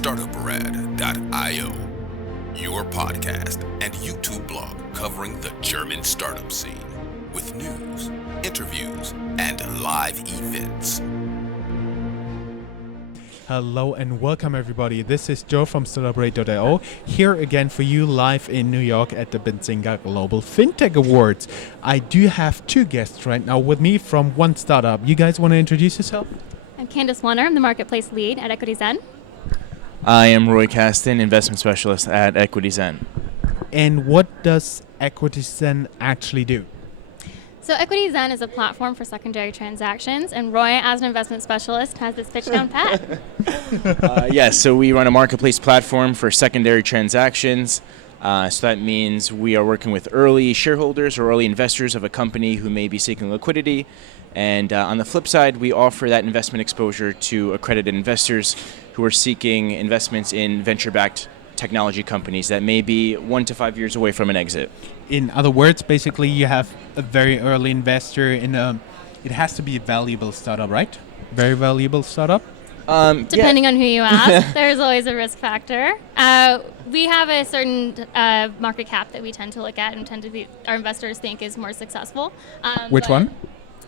Startuprad.io, your podcast and YouTube blog covering the German startup scene with news, interviews, and live events. Hello and welcome everybody. This is Joe from Startuprad.io, here again for you live in New York at the Benzinga Global Fintech Awards. I do have two guests right now with me from one startup. You guys want to introduce yourself? I'm Candace Warner. I'm the marketplace lead at Equityzen. I am Roy Caston, investment specialist at Equityzen. And what does Equityzen actually do? So Equityzen is a platform for secondary transactions, and Roy, as an investment specialist, has this pitch down pat. Yes, so we run a marketplace platform for secondary transactions. So that means we are working with early shareholders or early investors of a company who may be seeking liquidity. And on the flip side, we offer that investment exposure to accredited investors who are seeking investments in venture-backed technology companies that may be 1 to 5 years away from an exit. In other words, basically you have a very early investor in it has to be a valuable startup, right? Very valuable startup? Depending on who you ask, there's always a risk factor. We have a certain market cap that we tend to look at and our investors think is more successful. Which one?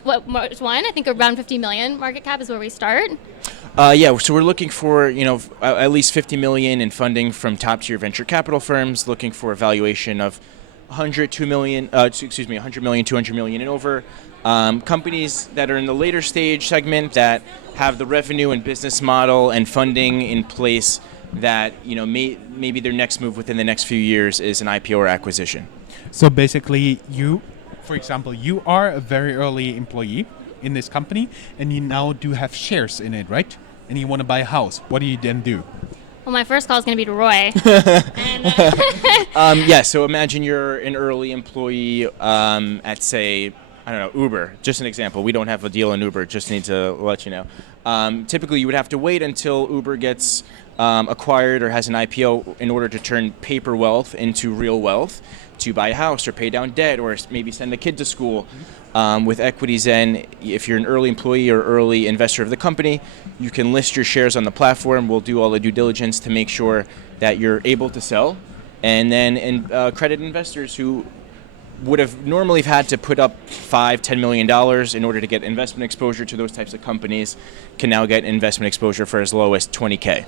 Which one? I think around 50 million market cap is where we start. So we're looking for at least 50 million in funding from top-tier venture capital firms, looking for a valuation of 100 million, 200 million and over. Companies that are in the later stage segment that have the revenue and business model and funding in place that maybe their next move within the next few years is an IPO or acquisition. So basically for example, you are a very early employee in this company and you now do have shares in it, right? And you want to buy a house. What do you then do? Well, my first call is going to be to Roy. So imagine you're an early employee at, say, I don't know, Uber. Just an example. We don't have a deal in Uber. Just need to let you know. Typically, you would have to wait until Uber gets acquired or has an IPO in order to turn paper wealth into real wealth, to buy a house or pay down debt or maybe send a kid to school. With Equityzen, if you're an early employee or early investor of the company, you can list your shares on the platform. We'll do all the due diligence to make sure that you're able to sell. And then accredited investors who would have normally had to put up $5-10 million in order to get investment exposure to those types of companies can now get investment exposure for as low as $20K.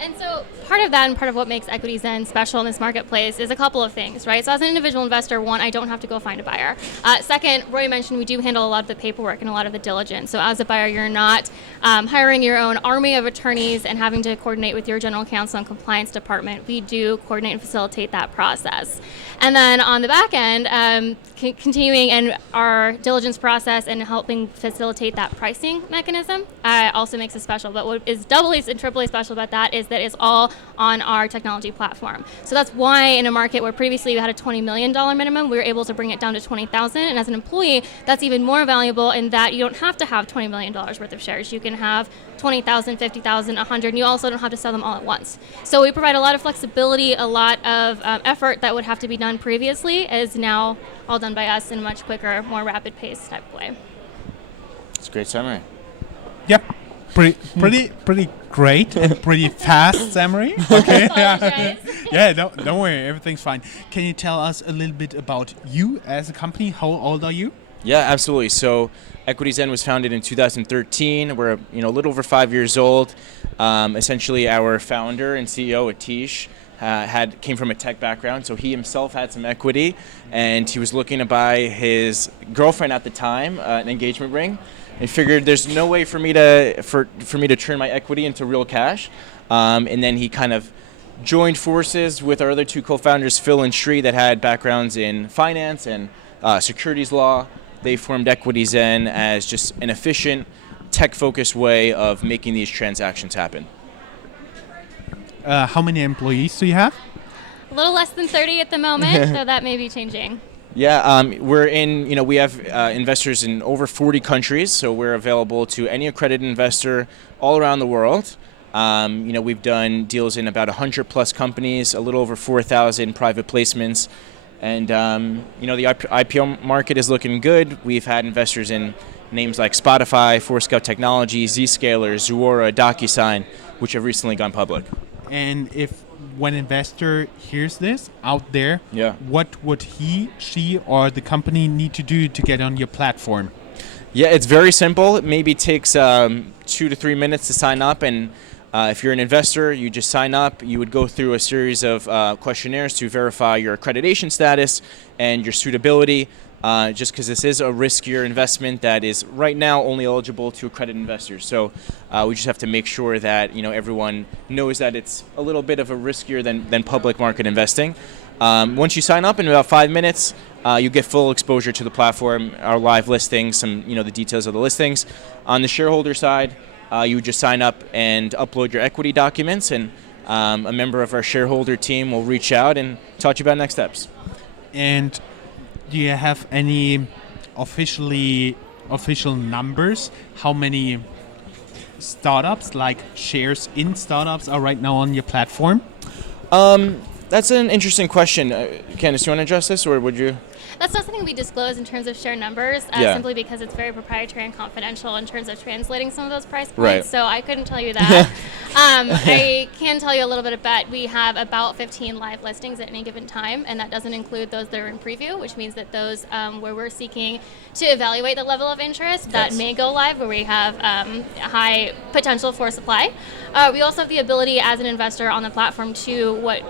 And so part of that and part of what makes Equityzen special in this marketplace is a couple of things, right? So as an individual investor, one, I don't have to go find a buyer. Second, Roy mentioned we do handle a lot of the paperwork and a lot of the diligence. So as a buyer, you're not hiring your own army of attorneys and having to coordinate with your general counsel and compliance department. We do coordinate and facilitate that process. And then on the back end, continuing in our diligence process and helping facilitate that pricing mechanism also makes us special. But what is doubly and triply special about that is that it's all on our technology platform. So that's why in a market where previously you had a $20 million minimum, we were able to bring it down to $20,000. And as an employee, that's even more valuable in that you don't have to have $20 million worth of shares. You can have 20,000, 50,000, 100, and you also don't have to sell them all at once. So we provide a lot of flexibility, a lot of effort that would have to be done previously is now all done by us in a much quicker, more rapid pace type of way. It's a great summary. Yep. Pretty great and pretty fast summary. Okay. Yeah, don't worry, everything's fine. Can you tell us a little bit about you as a company? How old are you? Yeah, absolutely. So Equityzen was founded in 2013. We're a little over 5 years old. Essentially, our founder and CEO, Atish, came from a tech background, so he himself had some equity, and he was looking to buy his girlfriend at the time an engagement ring. And figured there's no way for me to turn my equity into real cash. And then he kind of joined forces with our other two co-founders, Phil and Sri, that had backgrounds in finance and securities law. They formed Equityzen as just an efficient, tech-focused way of making these transactions happen. How many employees do you have? A little less than 30 at the moment, so that may be changing. Yeah, we have investors in over 40 countries, so we're available to any accredited investor all around the world. We've done deals in about 100 plus companies, a little over 4,000 private placements, and the IPO market is looking good. We've had investors in names like Spotify, Forescout Technology, Zscaler, Zuora, DocuSign, which have recently gone public. And if when investor hears this out there, Yeah. what would he, she, or the company need to do to get on your platform? Yeah, it's very simple. It maybe takes 2 to 3 minutes to sign up, and if you're an investor, you just sign up. You would go through a series of questionnaires to verify your accreditation status and your suitability. Just because this is a riskier investment that is right now only eligible to accredited investors. So we just have to make sure that everyone knows that it's a little bit of a riskier than public market investing. Once you sign up in about 5 minutes, you get full exposure to the platform, our live listings, the details of the listings. On the shareholder side, you would just sign up and upload your equity documents, and a member of our shareholder team will reach out and talk to you about next steps. And do you have any official numbers? How many startups, like shares in startups, are right now on your platform? That's an interesting question. Candice, do you want to address this, or would you? That's not something we disclose in terms of share numbers, simply because it's very proprietary and confidential in terms of translating some of those price points. Right. So I couldn't tell you that. I can tell you a little bit about, we have about 15 live listings at any given time, and that doesn't include those that are in preview, which means that those where we're seeking to evaluate the level of interest that may go live, where we have high potential for supply. We also have the ability as an investor on the platform to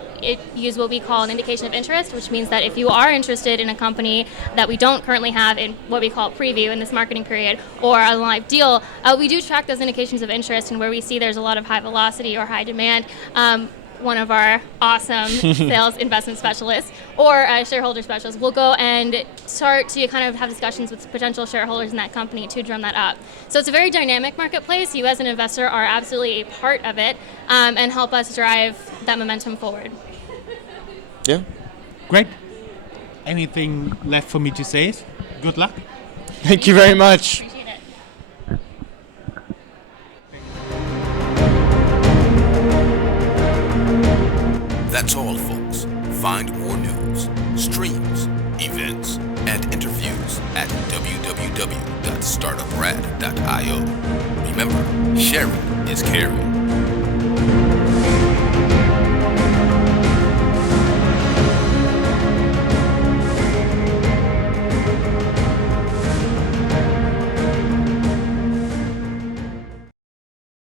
use what we call an indication of interest, which means that if you are interested in a company that we don't currently have in what we call preview in this marketing period, or a live deal, we do track those indications of interest, and where we see there's a lot of high velocity or high demand, one of our awesome sales investment specialists or shareholder specialists will go and start to kind of have discussions with potential shareholders in that company to drum that up. So it's a very dynamic marketplace. You as an investor are absolutely a part of it, and help us drive that momentum forward. Yeah. Great. Anything left for me to say? Good luck. Thank you very much. Appreciate it. That's all, folks. Find more news, streams, events, and interviews at www.startuprad.io. Remember, sharing is caring.